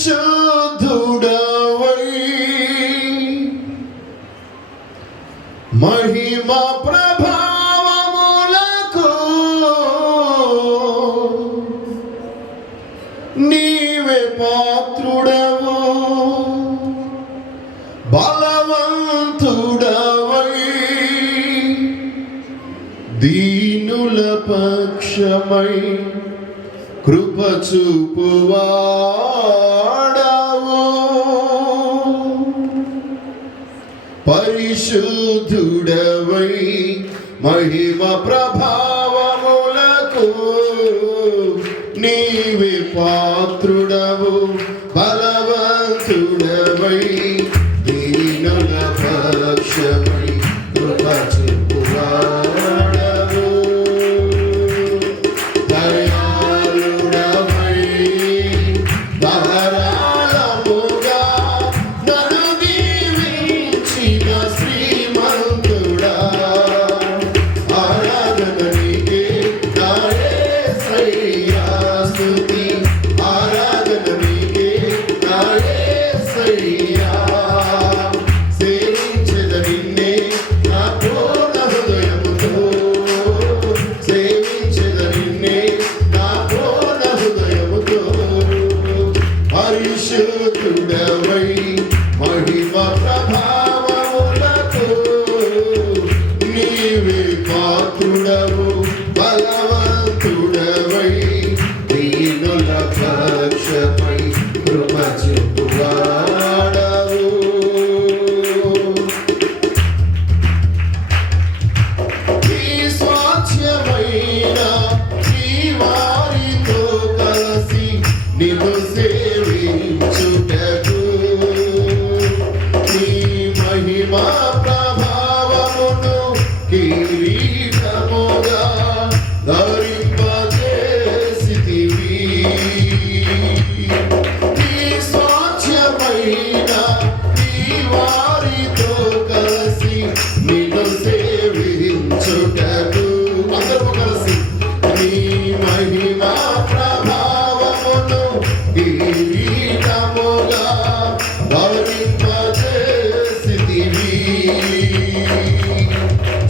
పరిశుద్ధుడవై మహిమ ప్రభావములకు నీవే పాత్రుడవు, బలవంతుడవై దీనుల పక్షమై కృప చూపువాడవు. పరిశుద్ధుడవై మహిమ ప్రభావములకు నీవే పాత్రుడవు, బలవంతుడవై దీనుల పక్షమై కృప చూపువాడవు. దయాళుడవై ధారాళముగా నన్ను దీవించిన శ్రీమంతుడా, ఆరాధన నీకే నా యేసయ్యా, స్తుతి ఆరాధన నీకే నా యేసయ్యా. సేవించెద నిన్నే నా పూర్ణ హృదయముతో, సేవించెద నిన్నే నా పూర్ణ హృదయముతో. పరిశుద్ధుడవై మహిమ ప్రభావములకు నీవే పాత్రుడవు, బలవంతుడవై దీనుల పక్షమై కృప చూపువాడవు. ఈ స్వాస్థ్యమైన ఈ వారితో కలిసి నిన్ను సేవించుటకు నీ మహిమా ప్రభావమును కిరీటముగా ధరింపజేసితివి. ఈ స్వాస్థ్యమైన ఈ వారితో కలిసి నిన్ను సేవించుటకు, అందరూ కలిసి నీ మహిమా ప్రభావమును కిరీటముగా ధరింపజేసితివి.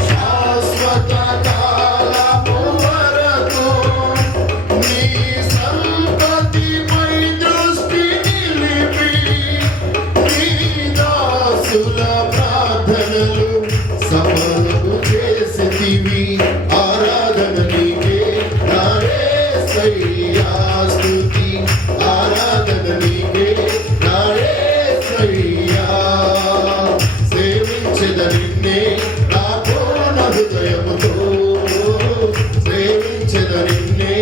శాశ్వత కాలము వరకు నీ సంతతిపై దృష్టి నిలిపి నీ దాసుల ప్రార్థనలు సఫలము చేసితివి. ఆరాధన నీకే నా యేసయ్యా, స్తుతి ఆరాధన నీకే నా యేసయ్యా. సేవించెద నిన్నే నా పూర్ణ హృదయముతో, సేవించెద నిన్నే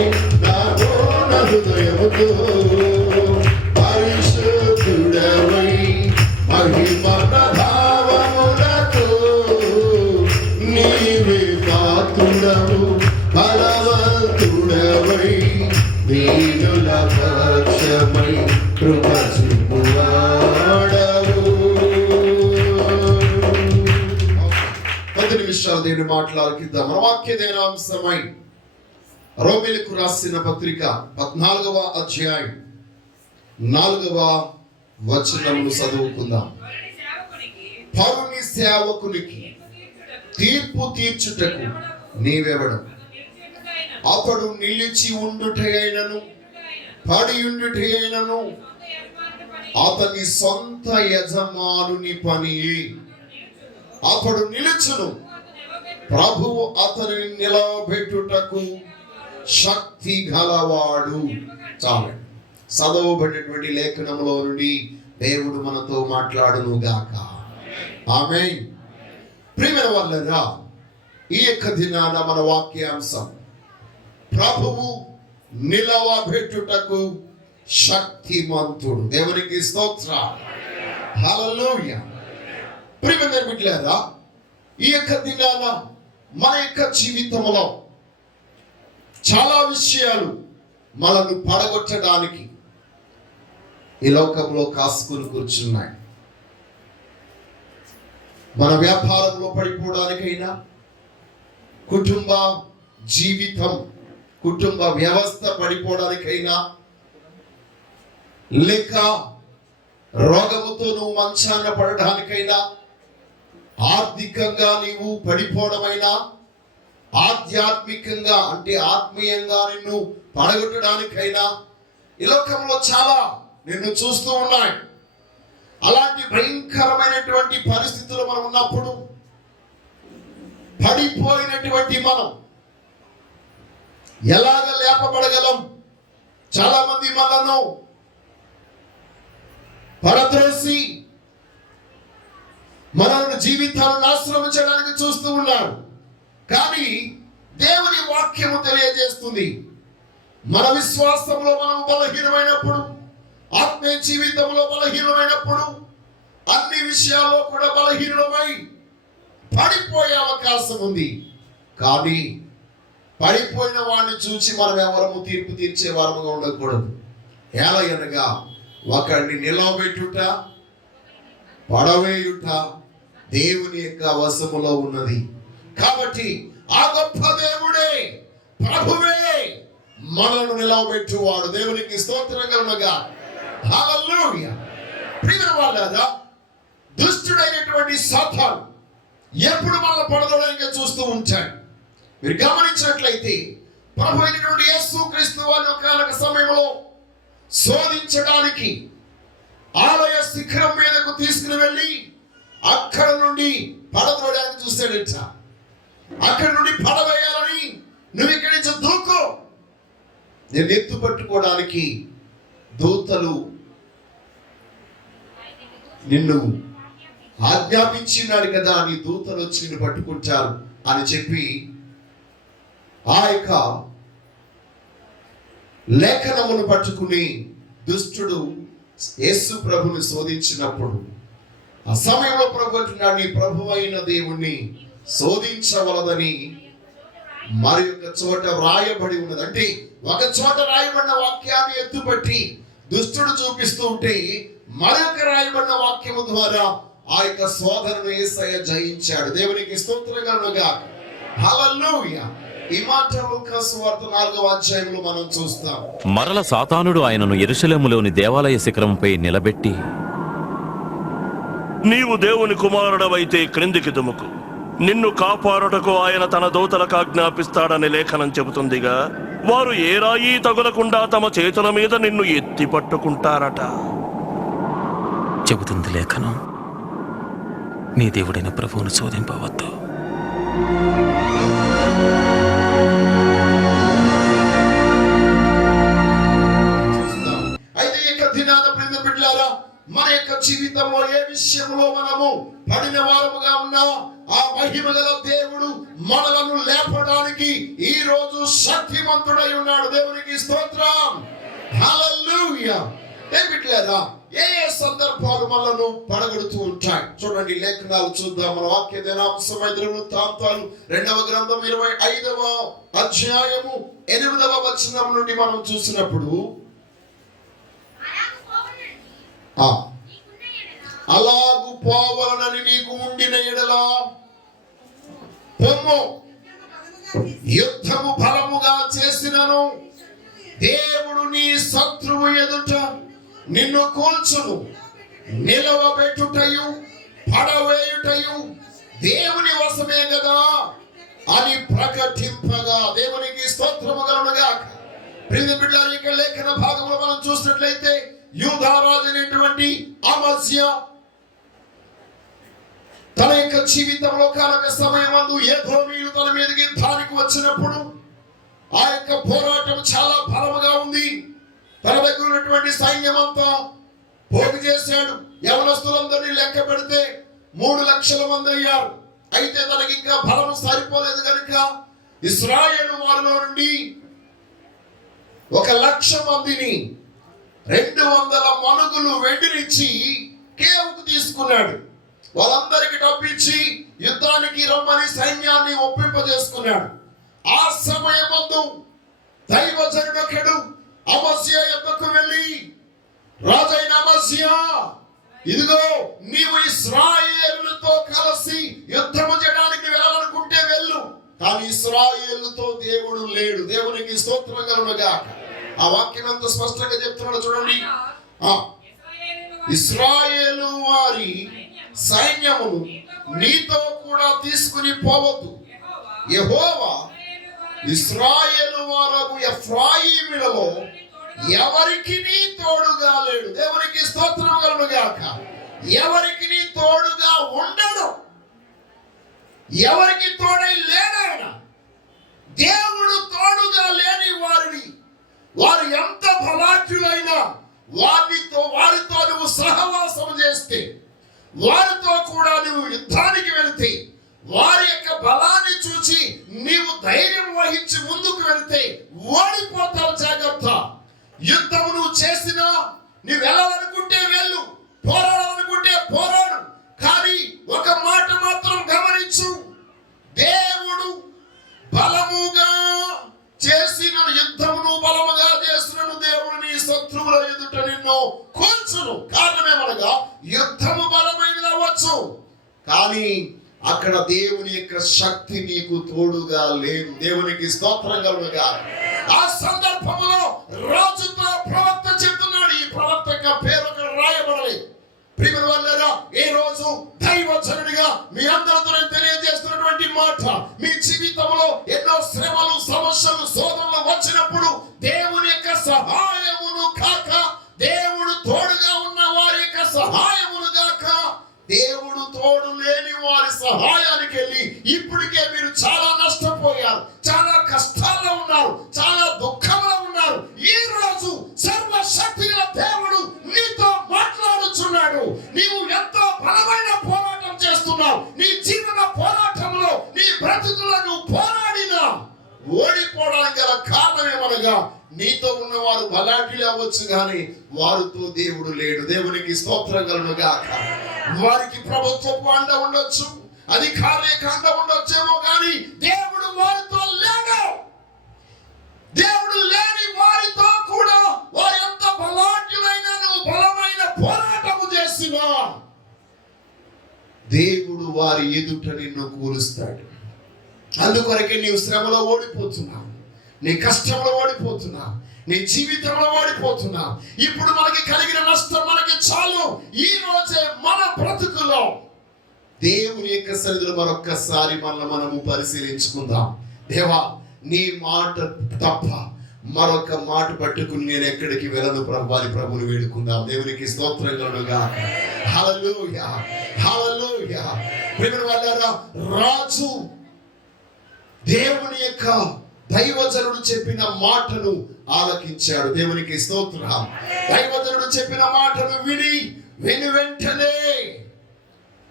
నా పూర్ణ హృదయముతో. పరిశుద్ధుడవై మహిమ ప్రభావములకు నీవే పాత్రుడవు, బలవంతుడవై దీనుల పక్షమై కృప చూపువాడవు. 10 నిమిషాలు దేవుని మాట్లాడుకిద్దాం. మన వాక్య ధ్యానాంశమై రోమీయులకు రాసిన పత్రిక 14వ అధ్యాయం 4వ వచనమును చదువుకుందాం. పరుని సేవకునికి తీర్పు తీర్చుటకు నీవెవడు? అతడు నిలిచి ఉండుటైనను పడియుండుటైనను అతని సొంత యజమానుని పని. అతడు నిలుచును, ప్రభువు అతనిని నిలవబెట్టుటకు శక్తి గలవాడు. చాలు. చదవబడినటువంటి లేఖనములో నుండి దేవుడు మనతో మాట్లాడును గాక. ఆమేన్. ప్రియమైన వాళ్ళరా, ఈ యొక్క దినాన మన వాక్యాంశం ప్రభువు నిలవబెట్టుటకు శక్తిమంతుడు. దేవునికి స్తోత్రం. హల్లెలూయా. ప్రియమైన బిడ్డలారా, ఈ యొక్క దినాన మన యొక్క జీవితంలో చాలా విషయాలు మనల్ని పడగొట్టడానికి ఈ లోకంలో కాసుకుని కూర్చున్నాయి. మన వ్యాపారంలో పడిపోవడానికైనా, కుటుంబ జీవితం కుటుంబ వ్యవస్థ పడిపోవడానికైనా, లేక రోగముతో నువ్వు మంచాన పడడానికైనా, ఆర్థికంగా నీవు పడిపోవడమైనా, ఆధ్యాత్మికంగా అంటే ఆత్మీయంగా నిన్ను పడగొట్టడానికైనా ఈ లోకంలో చాలా నిన్ను చూస్తూ ఉన్నాయి. అలాంటి భయంకరమైనటువంటి పరిస్థితులు మనం ఉన్నప్పుడు పడిపోయినటువంటి మనం ఎలాగ లేపబడగలం? చాలా మంది మనను పరద్రోసి మనల్ని జీవితాలను నాశనం చేయడానికి చూస్తూ ఉన్నారు. కానీ దేవుని వాక్యము తెలియజేస్తుంది, మన విశ్వాసంలో మనం బలహీనమైనప్పుడు, ఆత్మీయ జీవితంలో బలహీనమైనప్పుడు, అన్ని విషయాల్లో కూడా బలహీనమై పడిపోయే అవకాశం ఉంది. కానీ పడిపోయిన వాడిని చూసి మనం ఎవరము తీర్పు తీర్చే వారముగా ఉండకూడదు. ఎలా అనగా ఒకరిని నిలవబెట్టుట, పడవేయుట దేవుని యొక్క వశములో ఉన్నది. కాబట్టి ఆ గొప్ప దేవుడే, ప్రభువే మనల్ని నిలవబెట్టువాడు. దేవునికి స్తోత్రం కలుగునుగా. హల్లెలూయా. ప్రియమైన వారలారా, దుష్టుడైనటువంటి సాతాను ఎప్పుడు మనల్ని పడదోడనిగా చూస్తూ ఉంటాడు. మీరు గమనించినట్లయితే ప్రభు అయినటువంటి యేసుక్రీస్తు వారి ఒక సమయంలో శోధించడానికి ఆలయ శిఖరం మీదకు తీసుకుని వెళ్ళి అక్కడ నుండి పడదోడడానికి చూస్తాడంట. అక్కడ నుండి పడవేయాలని, నువ్వు ఇక్కడి నుంచి దూకు, నేను ఎత్తు పట్టుకోవడానికి దూతలు నిన్ను ఆజ్ఞాపించినాడు కదా, నీ దూతలు వచ్చి నిన్ను పట్టుకుంటారు అని చెప్పి ఆ యొక్క లేఖనమును పట్టుకుని దుష్టుడు యేసు ప్రభుని శోధించినప్పుడు ఆ సమయంలో ప్రభు అంటున్నాడు, నీ ప్రభు అయిన దేవుణ్ణి శోధించవలదని మరి ఒక చోట వ్రాయబడి ఉన్నది. అంటే ఒక చోట రాయబడిన వాక్యాన్ని ఎత్తుపట్టి దుష్టుడు చూపిస్తూ ఉంటే మరొక రాయబడిన వాక్యము ద్వారా ఆ యొక్క శోధనను యేసయ్య జయించాడు. దేవునికి స్తోత్రం కలుగునుగాక. హల్లెలూయా. ఈ మాట లూకా సువార్త 4వ అధ్యాయంలో మనం చూస్తాం. మరల సాతానుడు ఆయనను యెరూషలేములోని దేవాలయ శిఖరంపై నిలబెట్టి, నీవు దేవుని కుమారుడవైతే క్రిందికి దుముకు, నిన్ను కాపాడుటకు ఆయన తన దూతలకు ఆజ్ఞాపిస్తాడని లేఖనం చెబుతుందిగా, వారు ఏ రాయి తగులకుండా తమ చేతుల మీద నిన్ను ఎత్తి పట్టుకుంటారట. చెబుతుంది లేఖనం, నీ దేవుడైన ప్రభువును శోధింపవద్దు. అయితే ఇక దినాన ప్రియ బిడ్డలారా, మన యొక్క జీవితంలో ఏ విషయంలో మనము పడిన వారముగా ఉన్నా ఆ మహిమ గల దేవుడు మనలను లేపడానికి ఈ రోజు శక్తిమంతుడై ఉన్నాడు. దేవునికి స్తోత్రం. హల్లెలూయా. బిడ్డలారా, ఏ ఏ సందర్భాలు మనను పడగొడుతూ ఉంటాయి చూడండి. లేఖనాలు చూద్దాం. మన వాక్య దినాంశమై వృత్తాంతాలు 2వ గ్రంథం 25వ అధ్యాయము 8వ వచనం నుండి మనం చూసినప్పుడు, అలాగు పోవలనని నీకు ఉండిన ఎడలా పొమ్ము, యుద్ధము బలముగా చేసినను దేవుడు నీ శత్రువు ఎదుట నిన్ను కూల్చును, నిలవబెట్టుటయు పడవేయుటయు దేవుని వశమే కదా అని ప్రకటింపగా. దేవునికి స్తోత్రము కలుగునుగాక. ప్రియ బిడ్డలారా, ఇక లేఖన భాగంలో మనం చూసినట్లయితే యూదారాజు అయినటువంటి అమజ్యా తన యొక్క జీవితంలో కాలక సమయమందు ఎదోమీయులు తన మీదకి యుద్ధానికి వచ్చినప్పుడు ఆ యొక్క పోరాటం చాలా బలముగా ఉంది. తన దగ్గర ఉన్నటువంటి సైన్యం అంతా పోగు చేశాడు. యవనస్తులందరినీ లెక్క పెడితే 3 లక్షల మంది అయ్యారు. అయితే తనకి ఇంకా బలం సరిపోలేదు కనుక ఇశ్రాయేలు వారిలో నుండి 1,00,000 మందిని 200 మణుగులు వెండినిచ్చి కేవుకు తీసుకున్నాడు. వాళ్ళందరికీ డబ్బిచ్చి యుద్ధానికి రమ్మని సైన్యాన్ని ఒప్పింపజేసుకున్నాడు. ఆ సమయమందు దైవజనుడొకడు అమజ్యా యొద్దకు వెళ్ళి, రాజైన అమజ్యా, ఇదిగో నీవు ఇశ్రాయేలుతో కలిసి యుద్ధము చేయడానికి వెళ్ళాలనుకుంటే వెళ్ళు, కానీ ఇశ్రాయేలుతో దేవుడు లేడు. దేవునికి స్తోత్రం కలుగునుగాక. ఆ వాక్యం ఎంత స్పష్టంగా చెప్తున్నాడు చూడండి. ఇశ్రాయేలు వారి సైన్యమును నీతో కూడా తీసుకుని పోవద్దు. యెహోవా ఇశ్రాయేలు వారగు ఎఫ్రాయిములలో ఎవరికి తోడుగా లేడు. దేవునికి స్తోత్రం కలుగును గాక. ఎవరికి తోడుగా ఉండడు, ఎవరికి తోడై లేడాయన. దేవుడు తోడుగా లేని వారిని, వారు ఎంత బలాఢ్యులైనా వారితో నువ్వు సహవాసం చేస్తే, వారితో కూడా నువ్వు యుద్ధానికి వెళితే, వారి యొక్క బలాన్ని చూసి నీవు ధైర్యం వహించి ముందుకు వెళితే ఓడిపోతావు. జాగ్రత్త. యుద్ధం నువ్వు చేసినా, నువ్వు వెళ్ళాలనుకుంటే వెళ్ళు, పోరాడాలనుకుంటే పోరాడు. కానీ ఒక మాట మాత్రం గమనించు, దేవుడు బలముగా చేసిన యుద్ధమును, బలముగా చేసిన దేవుడు నీ శత్రువుల ఎదుట నిన్ను కూల్చును. కారణమేమనగా యుద్ధము బలమైనది అవ్వచ్చు, కానీ అక్కడ దేవుని యొక్క శక్తి నీకు తోడుగా లేదు. దేవునికి స్తోత్రం కలుగుగా. ఆ సందర్భంలో రాజుతో ప్రవక్త చెప్తున్నాడు. ఈ ప్రవక్త యొక్క పేరు అక్కడ రాయబడలేదు. ప్రియమైన వాళ్ళారా, ఈ రోజు దైవజనుడిగా మీ అందరితో తెలియజేస్తున్నటువంటి మాట, మీ జీవితంలో ఎన్నో శ్రమలు, సమస్యలు, శోధనలు వచ్చినప్పుడు దేవుని యొక్క సహాయమును కాక, దేవుడు తోడుగా ఉన్న వారి యొక్క సహాయమును కాక, దేవుడు తోడు లేని వారి సహాయానికి వెళ్ళి ఇప్పటికే మీరు చాలా నష్టపోయారు, చాలా కష్టాల్లో ఉన్నారు, చాలా దుఃఖంలో ఉన్నారు. ఈ రోజు సర్వశక్తి గల దేవుడు నీతో మాట్లాడుచున్నాడు. నీవు ఎంతో బలమైన పోరాటం చేస్తున్నావు. నీ జీవన పోరాటంలో, నీ బ్రతుకులో నువ్వు పోరాడినా ఓడిపోవడానికి గల కారణం ఏమనగా, నీతో ఉన్నవారు బలాఢ్యులు అవ్వచ్చు, కానీ వారితో దేవుడు లేడు. దేవునికి స్తోత్రం కలుగును గాక. వారికి ప్రభుత్వపు అండ ఉండొచ్చు, అధికారుల అండ ఉండొచ్చేమో, కానీ దేవుడు వారితో లేడు. దేవుడు లేని వారితో కూడా వారు ఎంత బలాఢ్యులైన, నువ్వు బలమైన పోరాటము చేసినా దేవుడు వారి ఎదుట నిన్ను కూలుస్తాడు. అందుకొరకే నీవు శ్రమలో ఓడిపోతున్నావు, నీ కష్టంలో ఓడిపోతున్నావు, నీ జీవితంలో ఓడిపోతున్నావు. ఇప్పుడు మనకి కలిగిన నష్టం మనకి చాలు. ఈ రోజే మన బ్రతుకులో దేవుని యొక్క సన్నిధిలో మరొక్కసారి మనము పరిశీలించుకుందాం. దేవా, నీ మాట తప్ప మరొక మాట పట్టుకుని నేను ఎక్కడికి వెళ్ళను ప్రభు, ప్రభుని వేడుకుందాం. దేవునికి స్తోత్రం కలుగుగా. హల్లెలూయా, హల్లెలూయా. ప్రియమైన వాళ్ళారా, రాజు దేవుని యొక్క దైవజనుడు చెప్పిన మాటను ఆలకించాడు. దేవునికి స్తోత్రం. దైవజనుడు చెప్పిన మాటను విని వెంటనే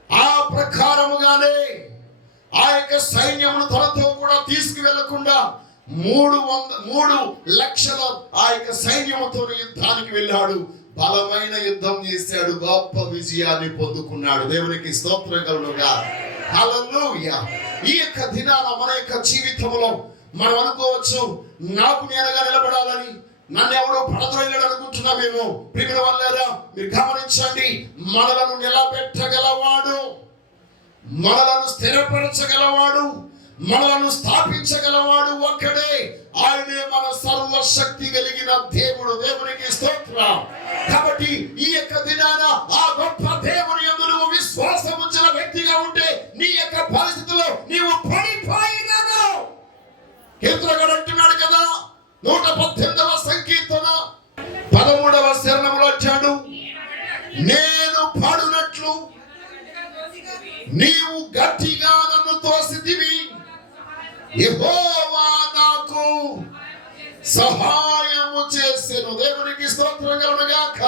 ఆ ప్రకారముగానే ఆ యొక్క సైన్యమును తనతో కూడా తీసుకువెళ్లకుండా 3 లక్షల ఆ యొక్క సైన్యముతో యుద్ధానికి వెళ్ళాడు. బలమైన యుద్ధం చేశాడు, గొప్ప విజయాన్ని పొందుకున్నాడు. దేవునికి స్తోత్రం కలుగుగా. హల్లెలూయా. ఈ యొక్క దినాన మన యొక్క జీవితంలో మనం అనుకోవచ్చు, నాకు నేనుగా నిలబడాలని, నన్ను ఎవడో పడద్రోయలేడు అనుకుంటున్నామేమో. ప్రియమైన వాళ్ళారా, మీరు గమనించండి, మనలను నిలబెట్టగలవాడు, మనలను స్థిరపరచగలవాడు, మనలను స్థాపించగలవాడు ఒక్కడే. ఆయనే మన సర్వశక్తి కలిగిన దేవుడు. దేవునికి స్తోత్రం. కాబట్టి ఈ యొక్క దినాన ఆ గొప్ప దేవుని యందు నువ్వు విశ్వాసం ఉంచిన వ్యక్తిగా ఉంటే నీ యొక్క పరిస్థితిలో నీవు పడిపోయినాను. కీర్తనగాడు అంటున్నాడు కదా, 118వ సంకీర్తన 13వ చరణంలో వచ్చాడు, నేను పాడునట్లు నీవు గట్టిగా నన్ను తోసితివి, యెహోవా నాకు సహాయము చేసెను. దేవునికి స్తోత్రం కలుగును గాక.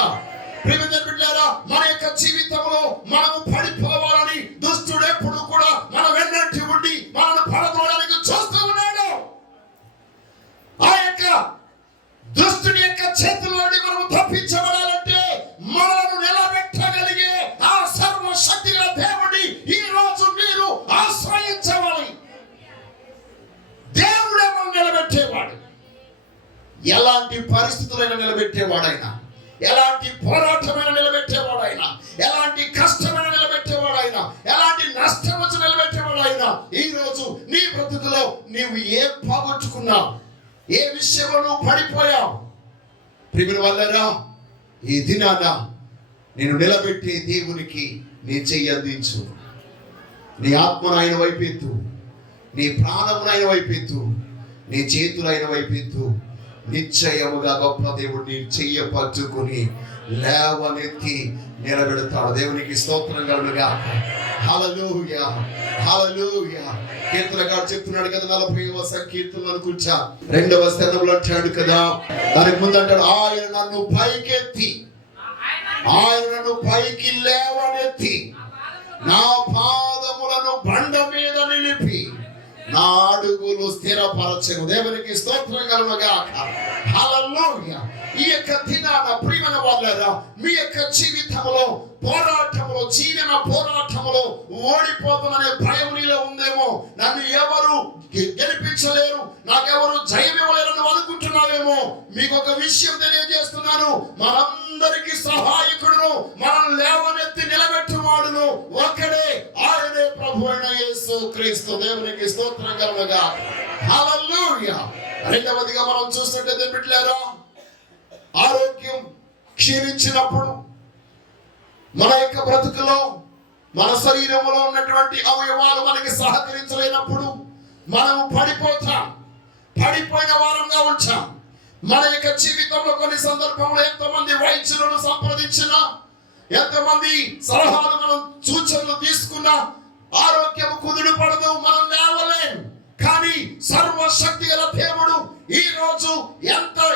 ప్రియమైన బిడ్డలారా, మన యొక్క జీవితంలో మనము పడిపోవాలని దుష్టుడు ఎప్పుడు కూడా మన వెన్నంటి ఉండి మనల్ని పడగొట్టడానికి చూస్తూ ఉన్నాడు. ఆ యొక్క దుష్టుని యొక్క చేతుల్లోని మనము తప్పించబడాలంటే మనల్ని నిలబెట్టగలిగే ఆ సర్వశక్తి గల దేవుడిని ఈ రోజు మీరు ఆశ్రయించవాలి. దేవుడే మనం నిలబెట్టేవాడు. ఎలాంటి పరిస్థితులైనా నిలబెట్టేవాడైనా, ఎలాంటి పోరాటమైన నిలబెట్టేవాడైనా, ఎలాంటి కష్టమైన నిలబెట్టేవాడైనా, ఎలాంటి నష్టం వచ్చి నిలబెట్టేవాడైనా, ఈ రోజు నీ బ్రతుకులో నీవు ఏం పోగొట్టుకున్నావు, ఏ విషయంలో నువ్వు పడిపోయావు, ప్రియమైన వాళ్ళారా, ఈ దినాన నేను నిలబెట్టే దేవునికి నీ చెయ్యి అందించు. నీ ఆత్మను ఆయన వైపెత్తు, నీ ప్రాణమును ఆయన వైపెత్తు, నీ చేతులు ఆయన వైపెత్తు. నిశ్చయముగా గొప్ప దేవుడు నీ చెయ్య పట్టుకుని లేవనెత్తి నిలబెడతాడు. దేవునికి స్తోత్రం కలుగుగా. హల్లెలూయా, హల్లెలూయా. కీర్తనగాడు చెప్తున్నాడు కదా, 40వ సంకీర్తన అనుకుంటా 2వ స్థానంలో అంటాడు కదా, దానికి ముందు అంటాడు, ఆయన నన్ను పైకెత్తి, ఆయన నన్ను పైకి లేవనెత్తి, నా పాదములను బండ మీద నిలిపి, నా అడుగులు స్థిరపరచెను. దేవునికి స్తోత్రం కలుగుగాక. హల్లెలూయా. ఈ యొక్క దినాన ప్రియమైన వాళ్ళారా, మీ యొక్క జీవితంలో పోరాటంలో, జీవన పోరాటంలో ఓడిపోతాననే భయం నీలో ఉందేమో, నన్ను ఎవరు గెలిపించలేరు, నాకెవరు జయం ఇవ్వలేరని అనుకుంటున్నావేమో. మీకు ఒక విషయం తెలియజేస్తున్నాను, మనందరికి సహాయకుడును, మనం లేవనెత్తి నిలబెట్టువాడును ఒక్కడే, ఆయనే ప్రభు అయిన యేసు క్రీస్తు. దేవునికి స్తోత్రం కలుగుగా. హల్లెలూయా. రెండవదిగా మనం చూస్తుంటే బిడ్డలారా, ఆరోగ్యం క్షీణించినప్పుడు, మన యొక్క బ్రతుకులో మన శరీరంలో ఉన్నటువంటి అవయవాలు మనకి సహకరించలేనప్పుడు మనము పడిపోతాం, పడిపోయిన వారంగా ఉంటాం. మన యొక్క జీవితంలో కొన్ని సందర్భంలో ఎంతమంది వైద్యులను సంప్రదించినా, ఎంతమంది సలహాలు మనం సూచనలు తీసుకున్నా ఆరోగ్యం కుదురు పడదు, మనం లేవలేం. కానీ సర్వశక్తి గల దేవుడు ఈ రోజు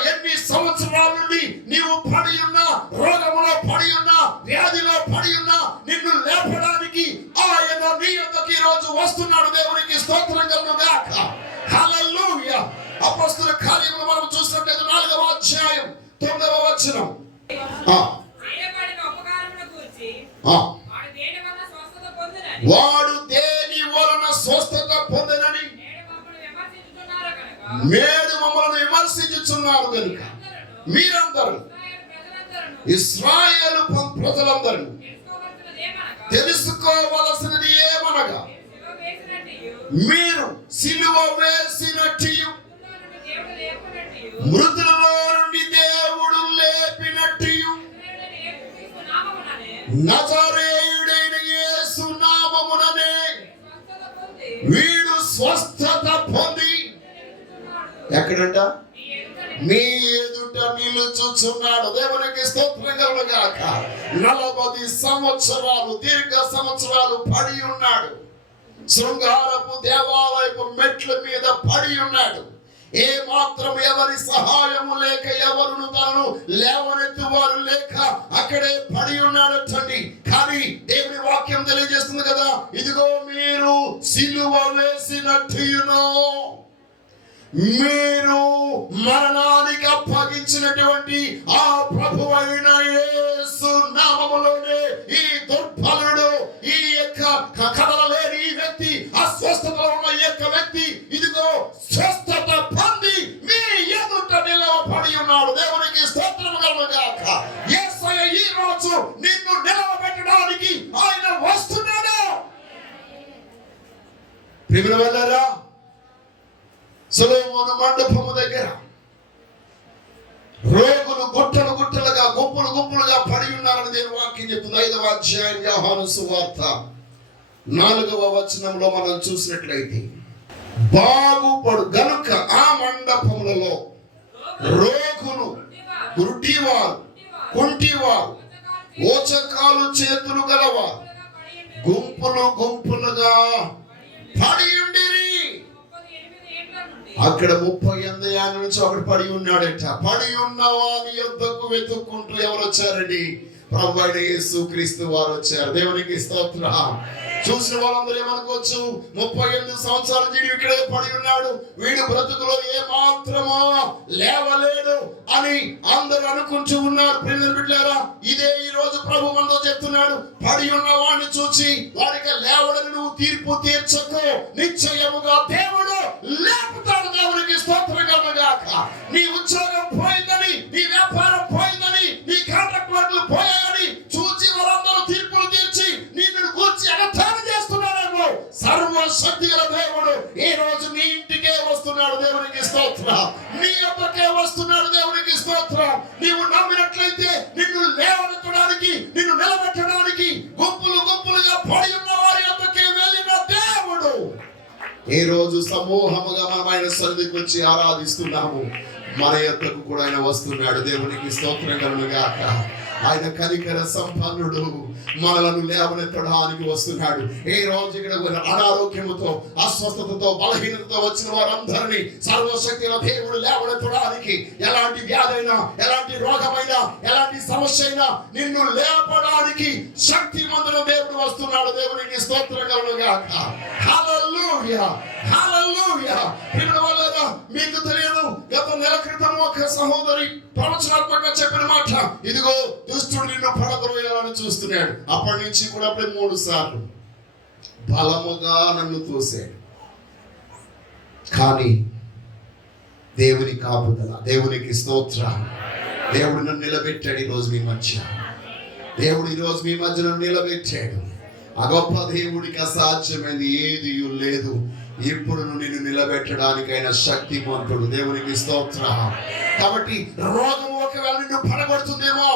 ఎన్ని సంవత్సరాల నుండి నీవు పడి ఉన్నా, రోగములో పడి ఉన్నా, వ్యాధిలో పడి ఉన్నా, నిన్ను లేపడానికి ఆయన నీ యొద్దకు ఈ రోజు వస్తున్నాడు. దేవునికి స్తోత్రం కలుగుగాక. హల్లెలూయా. అపొస్తలుల కార్యములు మనం చూసినట్లయితే 4వ అధ్యాయం 9వ వచనం. వాడు దేని వలన స్వస్థత పొందెనని నేడు మమ్మల్ని విమర్శించుచున్నారు కనుక మీరందరూ, ఇశ్రాయేలు ప్రజలందరూ తెలుసుకోవలసినది ఏమనగా, మీరు సిలువ వేసినట్టు, మృతులలో నుండి దేవుడు లేపినట్టు, నజరేయుడైన యేసు నామముననే వీడు స్వస్థత పొంది ఎక్కడంట మీ ఎదుట నిలుచుచున్నాడు. దేవునికి స్తోత్రం కలుగుగాక. 40 సంవత్సరాలు, దీర్ఘ సంవత్సరాలు పడి ఉన్నాడు. శృంగారపు దేవాలయపు మెట్ల మీద పడి ఉన్నాడు. ఏ మాత్రం ఎవరి సహాయము లేక, ఎవరును తనను లేవనెత్తువారు లేక అక్కడే పడి ఉన్నాడటండి. కానీ దేవుని వాక్యం తెలియజేస్తుంది కదా, ఇదిగో మీరు సిలువ వేసినట్టును, మీరు మరణానికి అప్పగించినటువంటి ఆ ప్రభువైన యేసు నామములోనే ఈ దుర్బలుడు, ఈ యొక్క కదలలేని ఈ వ్యక్తి, అస్వస్థతలో ఉన్న ఈ యొక్క వ్యక్తి ఇదిగో స్వస్థత పొంది మీ ఎదుట నిలవబడి ఉన్నాడు. దేవునికి స్తోత్రం కలుగుగాక. యేసయ్య ఈ రోజు నిన్ను నిలవబెట్టడానికి ఆయన వస్తున్నాడు. ప్రియమైన వాళ్ళారా, సొలొమోను మండపము దగ్గర రోగులు గుట్టలు గుట్టలుగా, గుంపులు గుంపులుగా పడి ఉన్నారని దేవుని వాక్యం చెప్తుంది. 5వ అధ్యాయం యోహాను సువార్త 4వ వచనంలో మనం చూసినట్లయితే, బాగుపడు గనుక ఆ మండపములలో రోగులు, గుడ్డివారు, కుంటివారు, ఓచకాలు చేతులు గలవారు గుంపులు గుంపులుగా పడి ఉండిరి. అక్కడ 38 ఏళ్ళ నుంచి ఒకడు పడి ఉన్నాడట. పడి ఉన్న వారి యొద్దకు వెతుక్కుంటూ ఎవరు వచ్చారండి? ప్రభువైన యేసుక్రీస్తు వారు వచ్చారు. దేవునికి స్తోత్రం. చూసిన వాళ్ళందరూ ఏమనుకోవచ్చు, 38 సంవత్సరాల జీడి ఇక్కడే పడి ఉన్నాడు, వీడు బ్రతుకులో ఏ మాత్రమో లేవలేడు అని అందరూ అనుకుంటూ ఉన్నారు. ప్రియమైన బిడ్డలారా, ఇదే ఈ రోజు ప్రభు మనతో చెప్తున్నాడు, పడి ఉన్న వాడిని చూసి వాడికి లేవడని నువ్వు తీర్పు తీర్చకు, నిశ్చయముగా దేవుడు లేపుతాడు. దేవునికి స్తోత్రం కలుగుగాక. నీ ఉద్యోగం పోయిందని, నీ వ్యాపారం పోయిందని, నీ కాంట్రాక్టులు పోయాయని చూచి వాళ్ళందరూ తీర్పులు తీర్చి నిన్ను కూర్చి అగతాళి చేస్తున్నారేమో, సర్వశక్తి గల దేవుడు ఈ రోజు నీ ఇంటికే వస్తున్నాడు. దేవునికి స్తోత్రం. నీ యొద్దకే వస్తున్నాడు. దేవునికి స్తోత్రం. నీవు నమ్మినట్లయితే నిన్ను ఏ రోజు సమూహముగా మనం ఆయన సన్నిధికి వచ్చి ఆరాధిస్తున్నాము, మన యొద్దకు కూడా ఆయన వస్తున్నాడు. దేవునికి స్తోత్రం కలుగును గాక. ఆయన కనికర సంపన్నుడు, మనలను లేవనెత్తడానికి వస్తున్నాడు. ఏ రోజు ఇక్కడ అనారోగ్యముతో, అస్వస్థతతో, బలహీనతతో వచ్చిన వారందరినీ సర్వశక్తిలో దేవుడు లేవనెత్తడానికి, ఎలాంటి వ్యాధైనా, ఎలాంటి రోగమైనా, ఎలాంటి సమస్య అయినా నిన్ను లేపడానికి శక్తిమంతుల దేవుడు వస్తున్నాడు. దేవునికి స్తోత్రం కలుగును గాక. హల్లెలూయా, హల్లెలూయా. ఇప్పుడు వల్లరా మీకు తెలియదు, గత నెల క్రితం ఒక సహోదరి ప్రవచనాత్మకంగా చెప్పిన మాట, ఇదిగో దుష్టుడు నిన్ను పడద్రోయాలని చూస్తున్నాడు. అప్పటి నుంచి కూడా 3 సార్లు బలముగా నన్ను తోసాడు. కానీ దేవుని కాపుదల, దేవునికి స్తోత్రం. దేవుడు నన్ను నిలబెట్టాడు. ఈరోజు మీ మధ్య దేవుడు ఈరోజు మీ మధ్య నన్ను నిలబెట్టాడు. ఆ గొప్ప దేవుడికి అసాధ్యమైనది ఏది లేదు. ఇప్పుడు నిన్ను నిలబెట్టడానికైనా శక్తిమంతుడు. దేవునికి స్తోత్రం. కాబట్టి రోగం ఒకవేళ నిన్ను పడగొడుతుందేమో,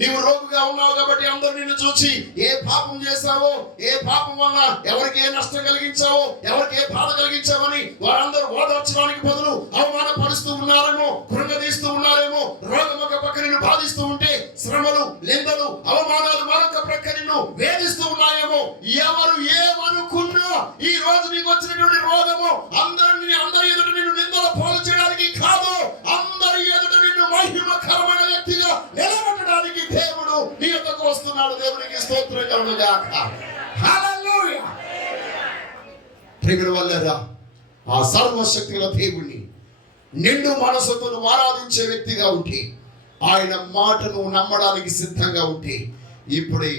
నీవు రోగిగా ఉన్నావు కాబట్టి అందరూ నిన్ను చూసి ఏ పాపం చేశావో, ఏ పాపం వల్ల ఎవరికి ఏ నష్టం కలిగించావో, ఎవరికి ఏ బాధ కలిగించావని వారందరూ ఓదార్చడానికి బదులు అవమానపరుస్తూ ఉన్నారేమో, కృంగదీస్తూ ఉన్నారేమో. రోగం ఒక పక్క నిన్ను బాధిస్తూ ఉంటే శ్రమలు, నిందలు, అవమానాలు మరొక ప్రక్క నిన్ను వేధిస్తూ ఉన్నాయేమో. ఎవరు ఏమనుకున్నా ఈ రోజు నీకు వచ్చినటువంటి రోగము అందరి ఎదుట నిన్ను నిందల పాలు చేయడానికి కాదు, అందరి ఎదుట నిన్ను మహిమకరమైన వ్యక్తిగా నిలబెట్టడానికి దేవుడు నీ యొద్దకు వస్తున్నాడు. దేవునికి స్తోత్రం కలుగును గాక. హల్లెలూయా. ప్రియమైన వాళ్ళారా, ఆ సర్వశక్తిగల దేవుణ్ణి నిండు మనసుతో ఆరాధించే వ్యక్తిగా ఉంటే, ఆయన మాటను నమ్మడానికి సిద్ధంగా ఉంటే, ఇప్పుడే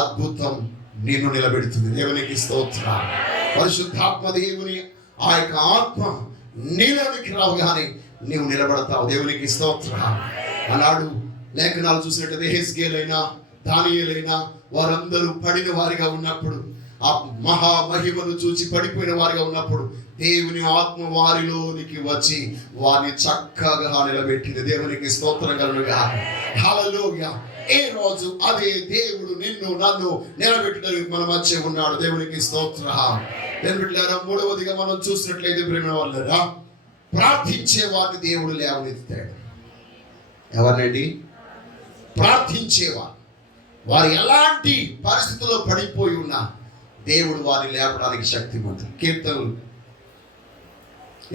అద్భుతం నిన్ను నిలబెడుతుంది. దేవునికి స్తోత్రం. పరిశుద్ధాత్మ దేవుని ఆ యొక్క ఆత్మ నీలోనికి రావుగానే నీవు నిలబడతావు. దేవునికి స్తోత్రం. అన్నాడు లేఖనాలు చూసినట్లయితే హెజ్కేలైనా, దానియేలైనా వారందరూ పడిన వారిగా ఉన్నప్పుడు, ఆ మహామహిమను చూసి పడిపోయిన వారిగా ఉన్నప్పుడు దేవుని ఆత్మ వారిలోనికి వచ్చి వారిని చక్కగా నిలబెట్టింది. దేవునికి స్తోత్రం కలుగును గాక. హల్లెలూయా. ఏ రోజు అదే దేవుడు నిన్ను నన్ను నిలబెట్టడానికి మన మధ్య ఉన్నాడు. దేవునికి స్తోత్రం. నిలబెట్టారా. మూడవదిగా మనం చూసినట్లయితే ప్రేమ వాళ్ళరా, ప్రార్థించే వారిని దేవుడు లేవనెత్తాడు. ఎవరినండి? ప్రార్థించేవారు. వారు ఎలాంటి పరిస్థితుల్లో పడిపోయి ఉన్నా దేవుడు వారిని లేపడానికి శక్తిమంతుడు. కీర్తనలు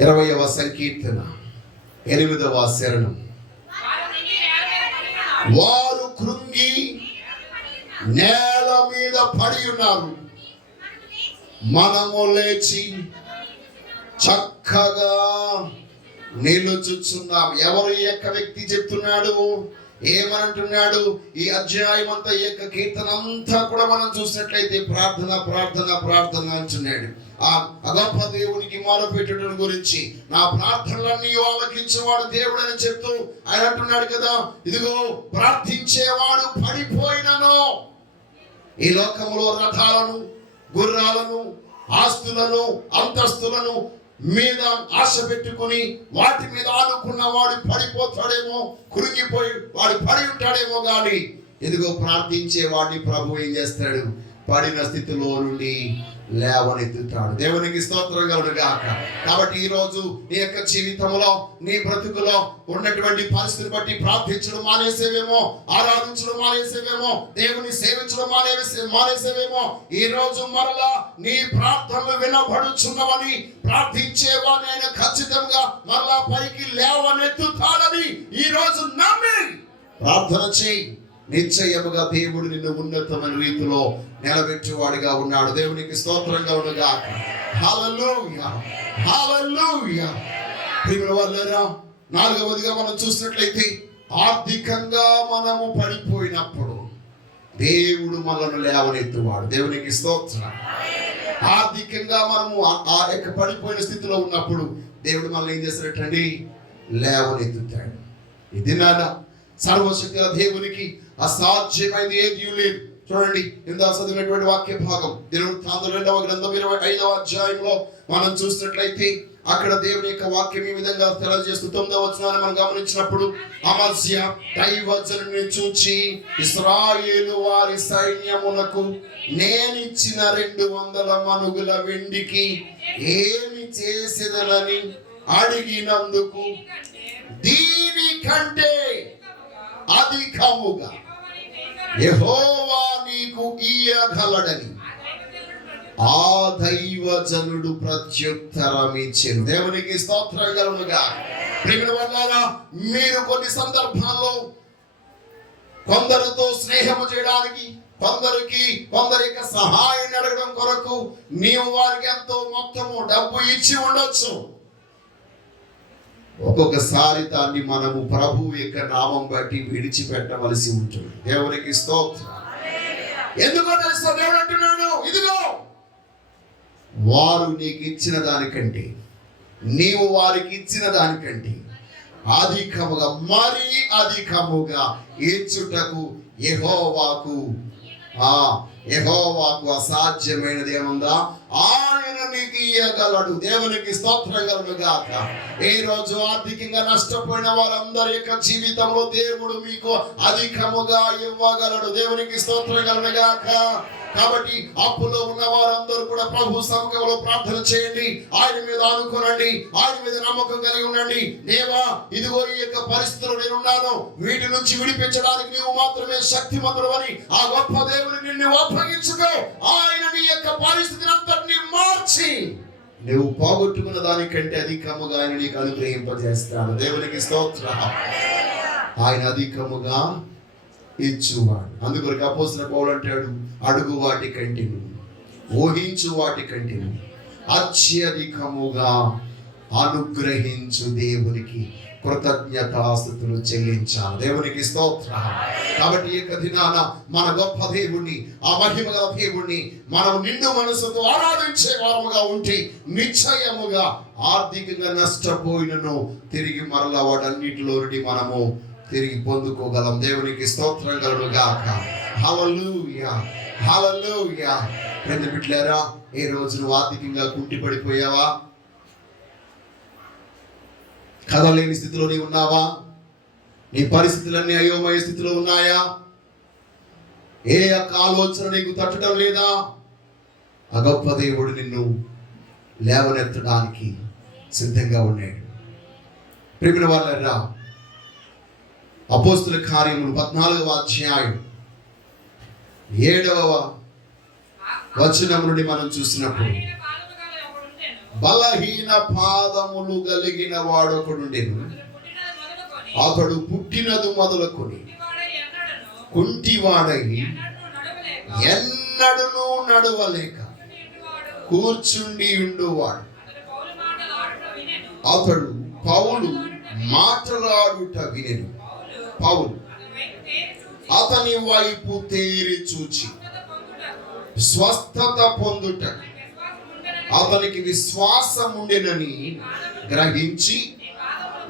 20వ సంకీర్తన 8వ శరణం. వారు కృంగి నేల మీద పడి ఉన్నారు, మనము లేచి చక్కగా నిలుచుచున్నాం. ఎవరు ఈ యొక్క వ్యక్తి చెప్తున్నాడు? ఏమంటున్నాడు? ఈ అధ్యాయం అంతా, ఈ యొక్క కీర్తన అంతా కూడా మనం చూసినట్లయితే ప్రార్థన ప్రార్థన ప్రార్థన అంటున్నాడు. ఆ గొప్ప దేవునికి మొరపెట్టడం గురించి, నా ప్రార్థనలన్నీ ఆలకించేవాడు దేవుడు అని చెప్తూ ఆయన అంటున్నాడు కదా, ఇదిగో ప్రార్థించేవాడు పడిపోయినను, ఈ లోకంలో రథాలను, గుర్రాలను, ఆస్తులను, అంతస్తులను మీద ఆశ పెట్టుకుని వాటి మీద ఆనుకున్న వాడు పడిపోతాడేమో, కురిగిపోయి వాడు పడి ఉంటాడేమో. కానీ ఇదిగో ప్రార్థించే వాడిని ప్రభు ఏం చేస్తాడు? పడిన స్థితిలో నుండి లేవనెత్తుతాడు. దేవునికి స్తోత్రం కలుగును గాక. కాబట్టి ఈ రోజు నీ యొక్క జీవితంలో, నీ బ్రతుకులో ఉన్నటువంటి పరిస్థితిని బట్టి ప్రార్థించడం మానేసేవేమో, ఆరాధించడం మానేసేవేమో, దేవుని సేవించడం మానేసేవేమో. ఈ రోజు మరలా నీ ప్రార్థనలు వినబడుచున్నవని, ప్రార్థించేవాడిని ఆయన ఖచ్చితంగా మరలా పైకి లేవనెత్తుతాడని ఈ రోజు నమ్మి ప్రార్థన చేయి. నిశ్చయముగా దేవుడు నిన్ను ఉన్నతమైన రీతిలో నిలబెట్టేవాడిగా ఉన్నాడు. దేవునికి స్తోత్రం కలుగును గాక. హల్లెలూయా, హల్లెలూయా. ప్రియమైన వాళ్ళారా, 4వదిగా మనం చూసినట్లయితే, ఆర్థికంగా మనము పడిపోయినప్పుడు దేవుడు మనల్ని లేవనెత్తువాడు. దేవునికి స్తోత్రం. ఆర్థికంగా మనము ఆ యొక్క పడిపోయిన స్థితిలో ఉన్నప్పుడు దేవుడు మనల్ని ఏం చేస్తాడటండి? లేవనెత్తుతాడు. ఈ దినాన సర్వశక్తి దేవునికి అసాధ్యమైనది ఏది లేదు. చూడండి, ఇందా చదివినటువంటి వాక్య భాగం దినవృత్తాంతం 2వ గ్రంథం 25వ అధ్యాయంలో మనం చూసినట్లయితే, అక్కడ దేవుని యొక్క వాక్యం ఈ విధంగా తెలియజేస్తూ 9వ వచనాన్ని మనం గమనించినప్పుడు, అమస్య దైవజనుని చూచి ఇశ్రాయేలు వారి సైన్యమునకు నేనిచ్చిన 200 మనుగుల వెండికి ఏమి చేసేదనని అడిగినందుకు దీనికంటే అధికముగా యెహోవా నీకు ఇయ్యగలడని ఆ దైవజనుడు ప్రత్యుత్తరమిచ్చెను. దేవునికి స్తోత్రం కలుగుగా. ప్రియమైన వాళ్ళారా, మీరు కొన్ని సందర్భాల్లో కొందరితో స్నేహము చేయడానికి, కొందరి యొక్క సహాయం అడగడం కొరకు నీవు వారికి ఎంతో మొత్తము డబ్బు ఇచ్చి ఉండొచ్చు. ఒక్కొక్కసారి దాన్ని మనము ప్రభువు యొక్క నామం బట్టి విడిచిపెట్టవలసి ఉంటుంది. దేవునికి స్తోత్రం. ఎందుకో తెలుసా, దేవుడు అంటున్నాడు, ఇదిగో వారు నీకు ఇచ్చిన దానికంటే, నీవు వారికి ఇచ్చిన దానికంటే అధికముగా, మరీ అధికముగా ఇచ్చుటకు యెహోవాకు అసాధ్యమైనది ఏముందా? ఆయన నీకు ఇయ్యగలడు. దేవునికి స్తోత్రం కలుగుగాక. ఈ రోజు ఆర్థికంగా నష్టపోయిన వారందరి యొక్క జీవితంలో దేవుడు మీకు అధికముగా ఇవ్వగలడు. దేవునికి స్తోత్రం కలుగుగాక. కాబట్టి అప్పులో ఉన్న వారందరూ కూడా ప్రభు సముఖంలో ప్రార్థన చేయండి, ఆయన మీద ఆనుకోనండి, ఆయన మీద నమ్మకం కలిగి ఉండండి. దేవా, ఇదిగో ఈ యొక్క పరిస్థితులు నేనున్నాను, వీటి నుంచి విడిపించడానికి నీవు మాత్రమే శక్తిమంతుడు అని ఆ గొప్ప దేవుని నిన్ను అప్పగించుకో. ఆయన నీ యొక్క పరిస్థితిని అంతటిని మార్చి నువ్వు పోగొట్టుకున్న దానికంటే అధికముగా ఆయన నీకు అనుగ్రహింపజేస్తాడు. దేవునికి స్తోత్రం. ఆయన అధికముగా ఇచ్చువాడు. అందుకొరకు అపోస్తలుడైన పౌలు అంటాడు, అడుగు వాటి కంటేను, ఊహించు వాటి కంటేను అత్యధికముగా అనుగ్రహించు దేవునికి కృతజ్ఞతాస్తుతులు చెల్లించాలి. దేవునికి స్తోత్రం. కాబట్టి ఈ దినాన మన గొప్ప దేవుణ్ణి, ఆ మహిమ గల దేవుణ్ణి మనం నిండు మనసుతో ఆరాధించే వారముగా ఉంటే నిశ్చయముగా ఆర్థికంగా నష్టపోయినను తిరిగి మరలా వాటన్నిటిలో నుండి మనము తిరిగి పొందుకోగలం. దేవునికి స్తోత్రం కలుగుగాక. హల్లెలూయా, హల్లెలూయా. ప్రియ బిడ్డలారా, ఈ రోజు నువ్వు ఆర్థికంగా కుంటిపడిపోయావా? కదలేని స్థితిలో నీవు ఉన్నావా? నీ పరిస్థితులన్నీ అయోమయ స్థితిలో ఉన్నాయా? ఏ యొక్క ఆలోచన నీకు తట్టడం లేదా? ఆ గొప్ప దేవుడు నిన్ను లేవనెత్తడానికి సిద్ధంగా ఉన్నాడు. ప్రియమైన వాళ్ళరా, అపోస్తలుల కార్యములు 14వ అధ్యాయం 7వ వచనం నుండి మనం చూసినప్పుడు, బలహీన పాదములు కలిగిన వాడొకడుండెను. అతడు పుట్టినది మొదలుకొని కుంటివాడై ఎన్నడూ నడవలేక కూర్చుండి ఉండువాడు. అతడు పౌలు మాటలాడుట వినెను. పౌలు అతని వైపు తేరి చూచి స్వస్థత పొందుట అతనికి విశ్వాసం ఉండెనని గ్రహించి,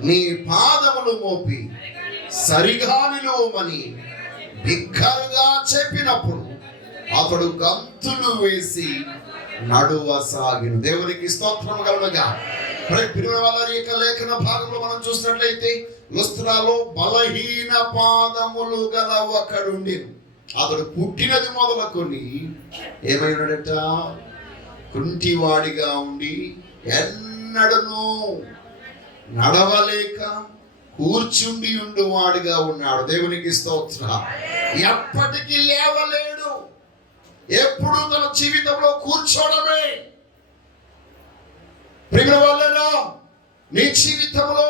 నీ పాదములు మోపి సరిగా నిలువమని బిగ్గరగా చెప్పినప్పుడు అతడు గంతులు వేసి నడువసాగిను. దేవునికి స్తోత్రం కలుగుగా. వారి యొక్క లేఖన భాగంలో మనం చూసినట్లయితే, లుస్త్రాలో బలహీన పాదములు గల ఒకడుండెను. అతడు పుట్టినది మొదలుకొని ఏమైనాడట? కుంటివాడిగా ఉండి ఎన్నడూ నడవలేక కూర్చుండి ఉండువాడిగా ఉన్నాడు. దేవునికి స్తోత్రం. ఎప్పటికీ లేవలేడు. ఎప్పుడు తన జీవితంలో కూర్చోవడమే. ప్రియమైన వాళ్ళేనా, నీ జీవితంలో